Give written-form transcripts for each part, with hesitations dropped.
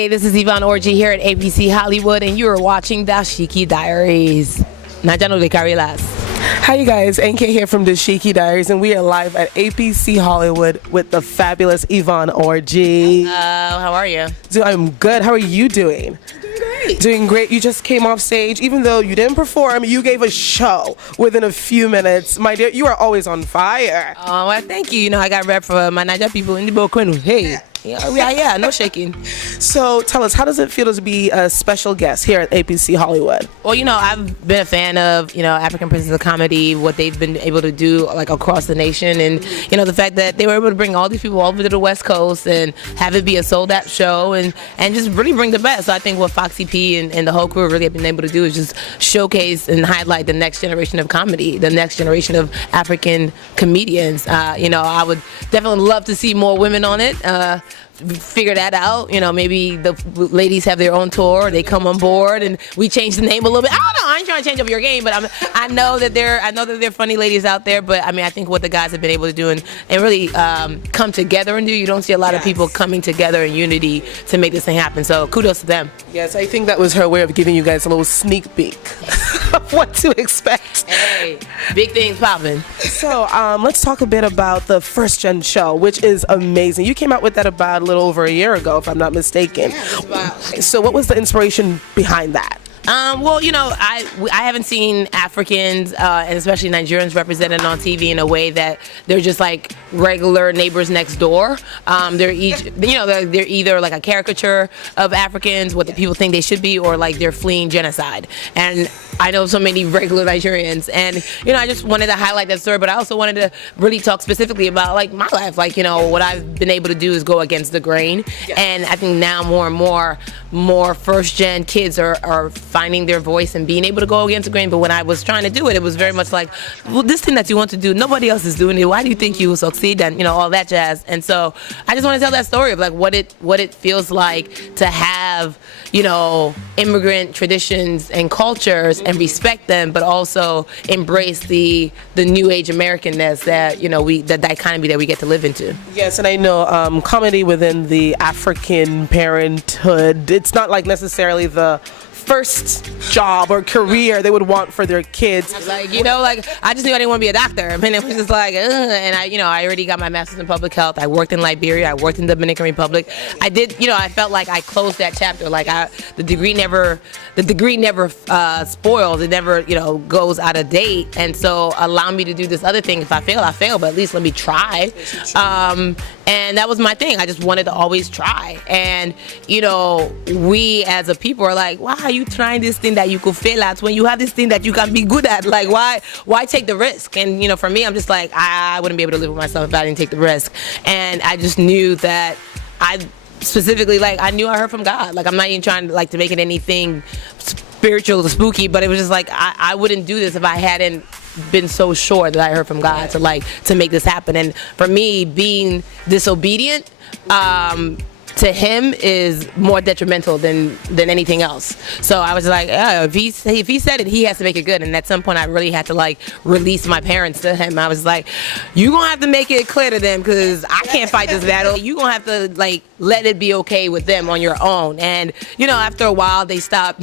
Hey, this is Yvonne Orji here at APC Hollywood, and you are watching Dashiki Diaries. Najano de Carilas. Hi you guys, NK here from Dashiki Diaries, and we are live at APC Hollywood with the fabulous Yvonne Orji. How are you? I'm good. How are you doing? Doing great. You just came off stage. Even though you didn't perform, you gave a show within a few minutes. My dear, you are always on fire. Oh, well, thank you. You know, I got rep for my Niger people in the Bokwenu. Hey. Yeah, no shaking. So tell us, how does it feel to be a special guest here at APC Hollywood? Well, you know, I've been a fan of, African Princess of Comedy, what they've been able to do like across the nation, and the fact that they were able to bring all these people all over to the West Coast and have it be a sold out show and just really bring the best. So I think what Foxy P and the whole crew really have been able to do is just showcase and highlight the next generation of comedy, the next generation of African comedians. I would definitely love to see more women on it. Figure that out. Maybe the ladies have their own tour, they come on board and we change the name a little bit. I don't know, I ain't trying to change up your game, but I know that there are funny ladies out there, but I think what the guys have been able to do and really come together and do, you don't see a lot of people coming together in unity to make this thing happen, so kudos to them. Yes, I think that was her way of giving you guys a little sneak peek of what to expect. Hey, big things popping. So let's talk a bit about the first gen show, which is amazing. You came out with that about a little over a year ago, if I'm not mistaken. So what was the inspiration behind that? Well, I haven't seen Africans and especially Nigerians represented on TV in a way that they're just like regular neighbors next door. They're either like a caricature of Africans, what the people think they should be, or like they're fleeing genocide. And I know so many regular Nigerians, and I just wanted to highlight that story, but I also wanted to really talk specifically about like my life. Like, what I've been able to do is go against the grain, and I think now more and more first gen kids are finding their voice and being able to go against the grain. But when I was trying to do it, it was very much like, well, this thing that you want to do, nobody else is doing it. Why do you think you will succeed? And all that jazz. And so I just want to tell that story of like what it feels like to have immigrant traditions and cultures and respect them, but also embrace the new age Americanness that the dichotomy that we get to live into. Yes, and I know comedy within the African parenthood, it's not like necessarily the first job or career they would want for their kids. I just knew I didn't want to be a doctor. I mean, it was just like, and I already got my master's in public health. I worked in Liberia. I worked in the Dominican Republic. I did, I felt like I closed that chapter. Like the degree never spoils. It never, goes out of date. And so allow me to do this other thing. If I fail, I fail, but at least let me try. And that was my thing. I just wanted to always try. And, we as a people are like, why are you trying this thing that you could fail at when you have this thing that you can be good at? Like, why take the risk? And, for me, I'm just like, I wouldn't be able to live with myself if I didn't take the risk. And I just knew that specifically, I knew I heard from God. Like, I'm not even trying to make it anything spiritual or spooky, but it was just like, I wouldn't do this if I hadn't been so sure that I heard from God to make this happen. And for me, being disobedient to him is more detrimental than anything else. So I was like, if he said it, he has to make it good. And at some point I really had to release my parents to him. I was like, you gonna have to make it clear to them, because I can't fight this battle. You gonna have to let it be okay with them on your own. And after a while they stopped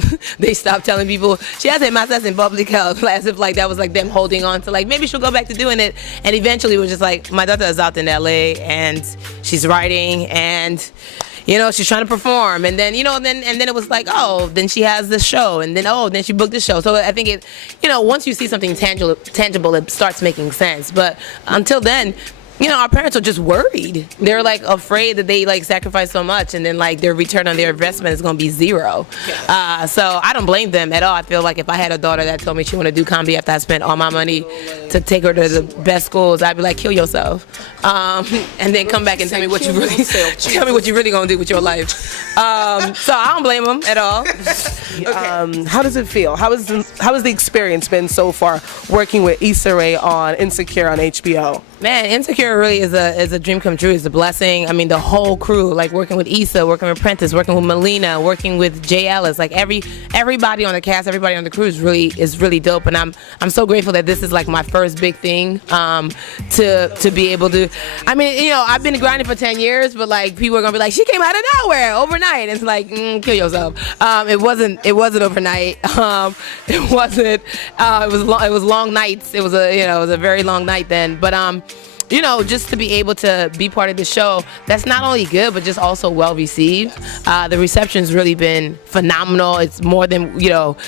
telling people she has a master's in public health, as if that was them holding on to maybe she'll go back to doing it. And eventually it was just like, my daughter is out in LA and she's writing and she's trying to perform, and then and then it was like, oh, then she has this show, and then she booked this show. So I think once you see something tangible, it starts making sense. But until then, our parents are just worried. They're afraid that they sacrifice so much, and then their return on their investment is going to be zero. So I don't blame them at all. I feel like if I had a daughter that told me she wanted to do comedy after I spent all my money to take her to the best schools, I'd be like, kill yourself, and then come back and tell me what you really going to do with your life. So I don't blame them at all. How does it feel? How has the experience been so far working with Issa Rae on Insecure on HBO? Man, Insecure really is a dream come true. It's a blessing. I mean, the whole crew, like working with Issa, working with Prentice, working with Melina, working with Jay Ellis, like everybody on the cast, everybody on the crew is really dope. And I'm so grateful that this is like my first big thing to be able to. I mean, you know, I've been grinding for 10 years, but like people are gonna be like, she came out of nowhere overnight. And it's like, kill yourself. It wasn't overnight. It wasn't. It was long nights. It was a very long night then. But you know, just to be able to be part of the show, that's not only good, but just also well received. The reception's really been phenomenal. It's more than, you know,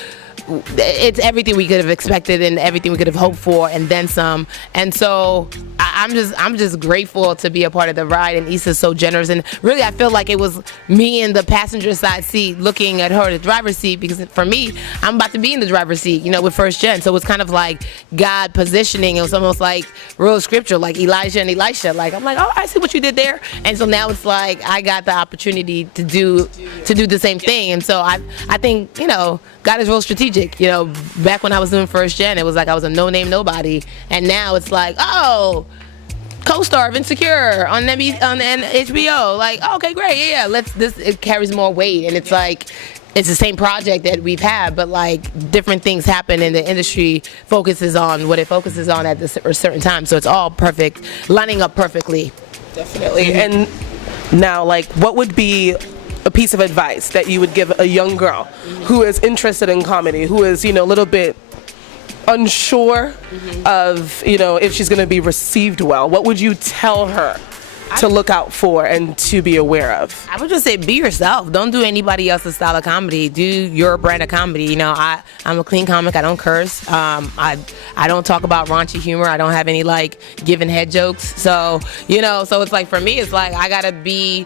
it's everything we could have expected and everything we could have hoped for and then some. And so I'm just grateful to be a part of the ride, and Issa's so generous. And really, I feel like it was me in the passenger side seat looking at her in the driver's seat, because for me, I'm about to be in the driver's seat, you know, with First Gen. So it was kind of like God positioning. It was almost like real scripture, like Elijah and Elisha. Like, I'm like, oh, I see what you did there. And so now it's like I got the opportunity to do the same thing. And so I think, you know, God is real strategic. You know, back when I was doing First Gen, it was like I was a no-name nobody. And now it's like, oh, co-star of Insecure on HBO. Like, oh, okay, great, yeah. It carries more weight, and it's like it's the same project that we've had, but like different things happen, and the industry focuses on what it focuses on at a certain time. So it's all perfect, lining up perfectly. Definitely. And now, like, what would be a piece of advice that you would give a young girl who is interested in comedy, who is, you know, a little bit unsure of, you know, if she's going to be received well? What would you tell her to look out for and to be aware of? I would just say be yourself. Don't do anybody else's style of comedy. Do your brand of comedy. You know, I'm a clean comic. I don't curse. I don't talk about raunchy humor. I don't have any like giving head jokes. So, you know, so it's like for me, it's like I gotta be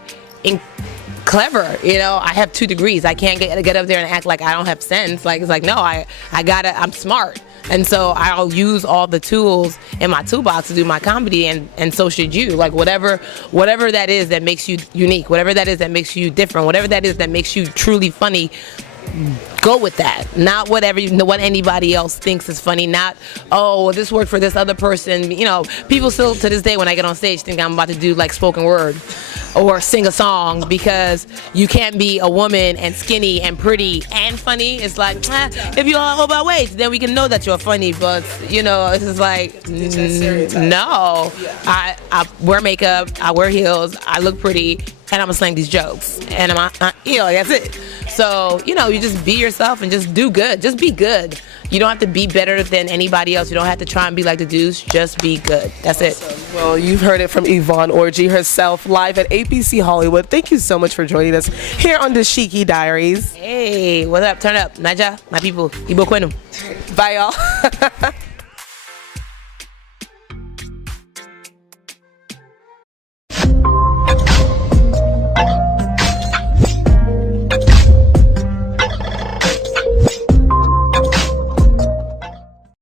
clever. You know, I have 2 degrees. I can't get up there and act like I don't have sense. Like, it's like, no, I'm smart. And so I'll use all the tools in my toolbox to do my comedy, and so should you. Like, whatever that is that makes you unique, whatever that is that makes you different, whatever that is that makes you truly funny, go with that. Not what anybody else thinks is funny. Not, oh, well, this worked for this other person. You know, people still to this day when I get on stage think I'm about to do like spoken word or sing a song, because you can't be a woman and skinny and pretty and funny. It's like, if you all about weight, then we can know that you're funny. But, you know, it's just like, no. I wear makeup, I wear heels, I look pretty, and I'm gonna slang these jokes. And you know, that's it. So, you know, you just be yourself and just do good. Just be good. You don't have to be better than anybody else. You don't have to try and be like the dudes. Just be good. That's it. Well, you've heard it from Yvonne Orji herself, live at e.t.c Hollywood. Thank you so much for joining us here on Dashiki Diaries. Hey, what's up? Turn up. Naija, my people. Igbo Kwenu. Bye, y'all.